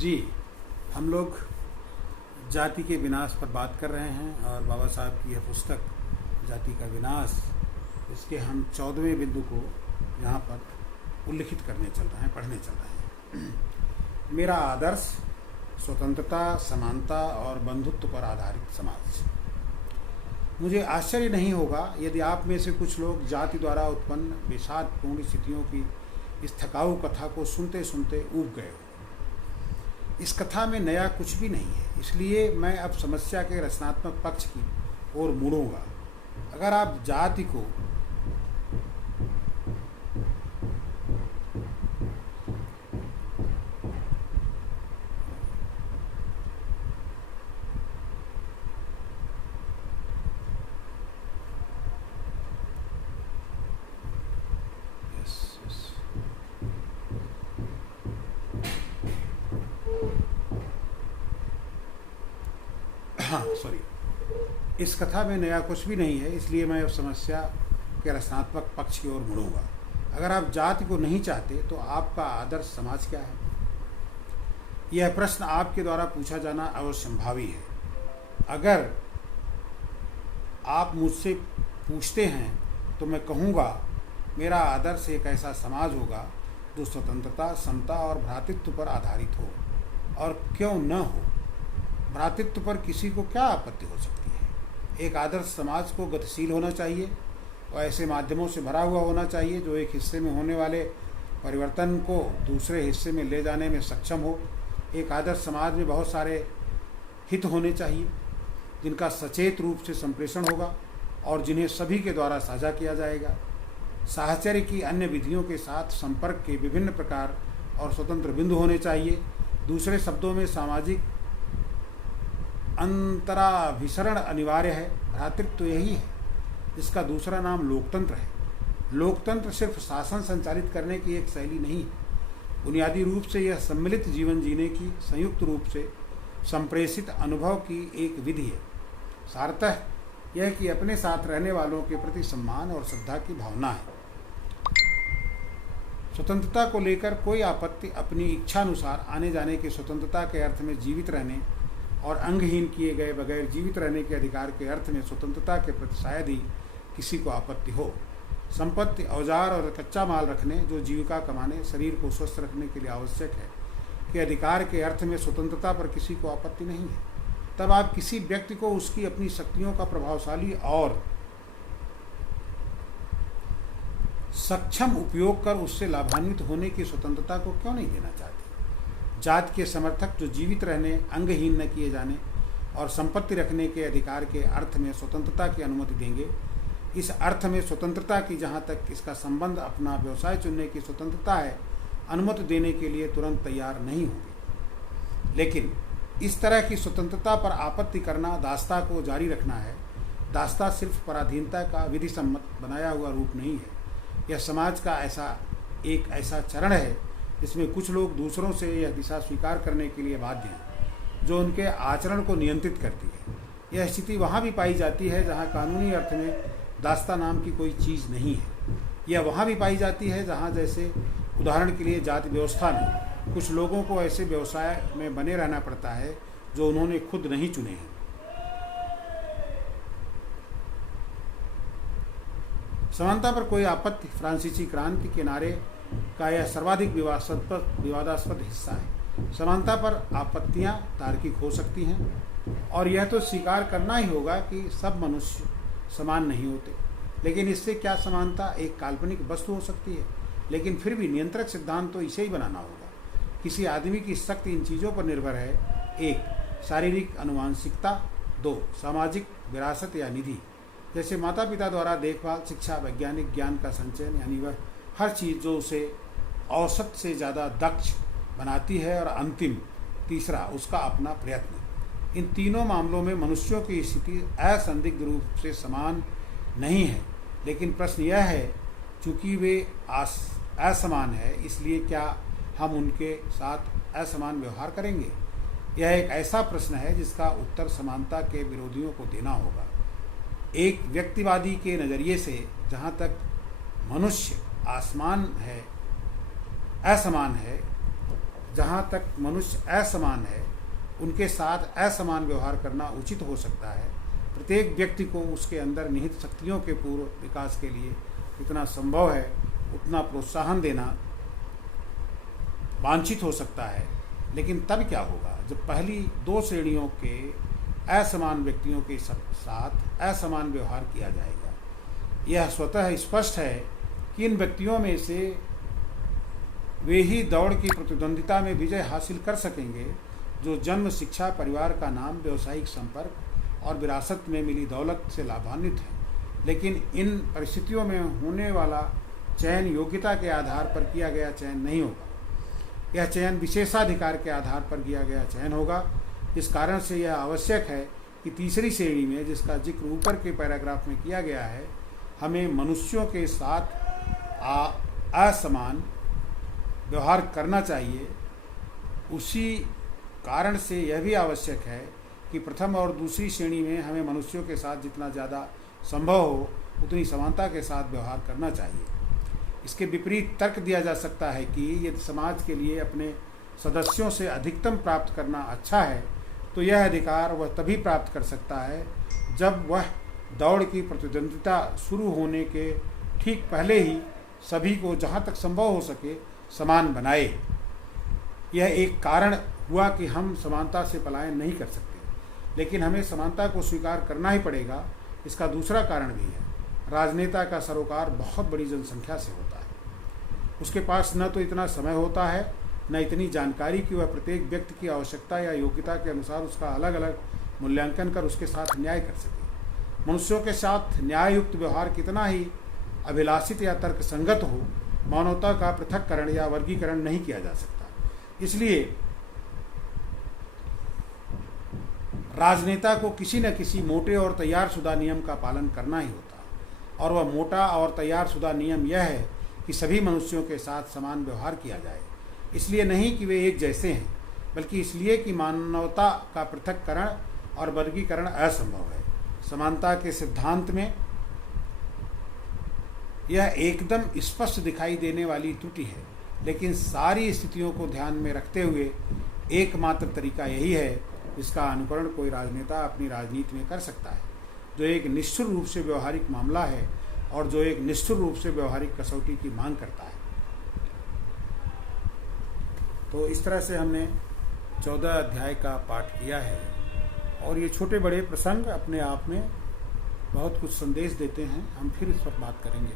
जी, हम लोग जाति के विनाश पर बात कर रहे हैं और बाबा साहब की यह पुस्तक जाति का विनाश, इसके हम 14वें बिंदु को यहाँ पर उल्लिखित करने चल रहे हैं, पढ़ने चल रहे हैं। मेरा आदर्श स्वतंत्रता, समानता और बंधुत्व पर आधारित समाज। मुझे आश्चर्य नहीं होगा यदि आप में से कुछ लोग जाति द्वारा उत्पन्न विषादपूर्ण स्थितियों की इस थकाऊ कथा को सुनते सुनते ऊब गए हो। इस कथा में नया कुछ भी नहीं है, इसलिए मैं अब समस्या के रचनात्मक पक्ष की ओर मुड़ूंगा। अगर आप जाति को इस कथा में नया कुछ भी नहीं है, इसलिए मैं अब समस्या के रचनात्मक पक्ष की ओर मुड़ूंगा। अगर आप जाति को नहीं चाहते तो आपका आदर्श समाज क्या है? यह प्रश्न आपके द्वारा पूछा जाना अवश्यंभावी है। अगर आप मुझसे पूछते हैं तो मैं कहूँगा मेरा आदर्श एक ऐसा समाज होगा जो स्वतंत्रता, समता और भ्रातृत्व पर आधारित हो। और क्यों न हो, भ्रातृत्व पर किसी को क्या आपत्ति हो सकती है? एक आदर्श समाज को गतिशील होना चाहिए और ऐसे माध्यमों से भरा हुआ होना चाहिए जो एक हिस्से में होने वाले परिवर्तन को दूसरे हिस्से में ले जाने में सक्षम हो। एक आदर्श समाज में बहुत सारे हित होने चाहिए जिनका सचेत रूप से संप्रेषण होगा और जिन्हें सभी के द्वारा साझा किया जाएगा। साहचर्य की अन्य विधियों के साथ संपर्क के विभिन्न प्रकार और स्वतंत्र बिंदु होने चाहिए। दूसरे शब्दों में सामाजिक अंतराभिसरण अनिवार्य है। भ्रातृत्व यही है, जिसका दूसरा नाम लोकतंत्र है। लोकतंत्र सिर्फ शासन संचालित करने की एक शैली नहीं है, बुनियादी रूप से यह सम्मिलित जीवन जीने की संयुक्त रूप से संप्रेषित अनुभव की एक विधि है। सारतः यह कि अपने साथ रहने वालों के प्रति सम्मान और श्रद्धा की भावना है। स्वतंत्रता को लेकर कोई आपत्ति अपनी इच्छानुसार आने जाने की स्वतंत्रता के अर्थ में जीवित रहने और अंगहीन किए गए बगैर जीवित रहने के अधिकार के अर्थ में स्वतंत्रता के प्रति शायद ही किसी को आपत्ति हो। संपत्ति, औजार और कच्चा माल रखने, जो जीविका कमाने, शरीर को स्वस्थ रखने के लिए आवश्यक है, के अधिकार के अर्थ में स्वतंत्रता पर किसी को आपत्ति नहीं है। तब आप किसी व्यक्ति को उसकी अपनी शक्तियों का प्रभावशाली और सक्षम उपयोग कर उससे लाभान्वित होने की स्वतंत्रता को क्यों नहीं देना चाहते? जाति के समर्थक जो जीवित रहने, अंगहीन न किए जाने और संपत्ति रखने के अधिकार के अर्थ में स्वतंत्रता की अनुमति देंगे, इस अर्थ में स्वतंत्रता की जहाँ तक इसका संबंध अपना व्यवसाय चुनने की स्वतंत्रता है, अनुमति देने के लिए तुरंत तैयार नहीं होंगे। लेकिन इस तरह की स्वतंत्रता पर आपत्ति करना दास्ता को जारी रखना है। दास्ता सिर्फ पराधीनता का विधि सम्मत बनाया हुआ रूप नहीं है। यह समाज का ऐसा चरण है जिसमें कुछ लोग दूसरों से यह दिशा स्वीकार करने के लिए बाध्य हैं जो उनके आचरण को नियंत्रित करती है। यह स्थिति वहाँ भी पाई जाती है जहाँ कानूनी अर्थ में दास्ता नाम की कोई चीज़ नहीं है। यह वहाँ भी पाई जाती है जहाँ, जैसे उदाहरण के लिए जाति व्यवस्था में, कुछ लोगों को ऐसे व्यवसाय में बने रहना पड़ता है जो उन्होंने खुद नहीं चुने हैं। समानता पर कोई आपत्ति फ्रांसीसी क्रांति के नारे का यह सर्वाधिक विवादास्पद हिस्सा है। समानता पर आपत्तियां तार्किक हो सकती हैं और यह तो स्वीकार करना ही होगा कि सब मनुष्य समान नहीं होते। लेकिन इससे क्या समानता एक काल्पनिक वस्तु हो सकती है? लेकिन फिर भी नियंत्रक सिद्धांत तो इसे ही बनाना होगा। किसी आदमी की शक्ति इन चीज़ों पर निर्भर है: 1. शारीरिक आनुवांशिकता, 2. सामाजिक विरासत या निधि, जैसे माता पिता द्वारा देखभाल, शिक्षा, वैज्ञानिक ज्ञान का संचयन, यानी वह हर चीज़ जो उसे औसत से ज़्यादा दक्ष बनाती है, और अंतिम 3, उसका अपना प्रयत्न। इन तीनों मामलों में मनुष्यों की स्थिति असंदिग्ध रूप से समान नहीं है। लेकिन प्रश्न यह है, चूँकि वे असमान है, इसलिए क्या हम उनके साथ असमान व्यवहार करेंगे? यह एक ऐसा प्रश्न है जिसका उत्तर समानता के विरोधियों को देना होगा। एक व्यक्तिवादी के नज़रिए से जहाँ तक मनुष्य असमान है, जहाँ तक मनुष्य असमान है उनके साथ असमान व्यवहार करना उचित हो सकता है। प्रत्येक व्यक्ति को उसके अंदर निहित शक्तियों के पूर्ण विकास के लिए जितना संभव है उतना प्रोत्साहन देना वांछित हो सकता है। लेकिन तब क्या होगा जब पहली दो श्रेणियों के असमान व्यक्तियों के साथ असमान व्यवहार किया जाएगा। यह स्वतः स्पष्ट है कि इन व्यक्तियों में से वे ही दौड़ की प्रतिद्वंदिता में विजय हासिल कर सकेंगे जो जन्म, शिक्षा, परिवार का नाम, व्यवसायिक संपर्क और विरासत में मिली दौलत से लाभान्वित हैं। लेकिन इन परिस्थितियों में होने वाला चयन योग्यता के आधार पर किया गया चयन नहीं होगा। यह चयन विशेषाधिकार के आधार पर किया गया चयन होगा। इस कारण से यह आवश्यक है कि तीसरी श्रेणी में, जिसका जिक्र ऊपर के पैराग्राफ में किया गया है, हमें मनुष्यों के साथ असमान व्यवहार करना चाहिए। उसी कारण से यह भी आवश्यक है कि प्रथम और दूसरी श्रेणी में हमें मनुष्यों के साथ जितना ज़्यादा संभव हो उतनी समानता के साथ व्यवहार करना चाहिए। इसके विपरीत तर्क दिया जा सकता है कि यदि समाज के लिए अपने सदस्यों से अधिकतम प्राप्त करना अच्छा है तो यह अधिकार वह तभी प्राप्त कर सकता है जब वह दौड़ की प्रतिद्वंदिता शुरू होने के ठीक पहले ही सभी को जहाँ तक संभव हो सके समान बनाए। यह एक कारण हुआ कि हम समानता से पलायन नहीं कर सकते, लेकिन हमें समानता को स्वीकार करना ही पड़ेगा। इसका दूसरा कारण भी है, राजनेता का सरोकार बहुत बड़ी जनसंख्या से होता है। उसके पास न तो इतना समय होता है न इतनी जानकारी कि वह प्रत्येक व्यक्ति की आवश्यकता या योग्यता के अनुसार उसका अलग अलग मूल्यांकन कर उसके साथ न्याय कर सके। मनुष्यों के साथ न्याययुक्त व्यवहार कितना ही अभिलाषित या तर्कसंगत हो, मानवता का पृथक्करण या वर्गीकरण नहीं किया जा सकता। इसलिए राजनेता को किसी न किसी मोटे और तैयारशुदा नियम का पालन करना ही होता है, और वह मोटा और तैयारशुदा नियम यह है कि सभी मनुष्यों के साथ समान व्यवहार किया जाए। इसलिए नहीं कि वे एक जैसे हैं, बल्कि इसलिए कि मानवता का पृथक्करण और वर्गीकरण असंभव है। समानता के सिद्धांत में यह एकदम स्पष्ट दिखाई देने वाली त्रुटि है, लेकिन सारी स्थितियों को ध्यान में रखते हुए एकमात्र तरीका यही है जिसका अनुकरण कोई राजनेता अपनी राजनीति में कर सकता है, जो एक निश्चित रूप से व्यवहारिक मामला है और जो एक निश्चित रूप से व्यवहारिक कसौटी की मांग करता है। तो इस तरह से हमने 14 अध्याय का पाठ किया है, और ये छोटे बड़े प्रसंग अपने आप में बहुत कुछ संदेश देते हैं। हम फिर इस पर बात करेंगे।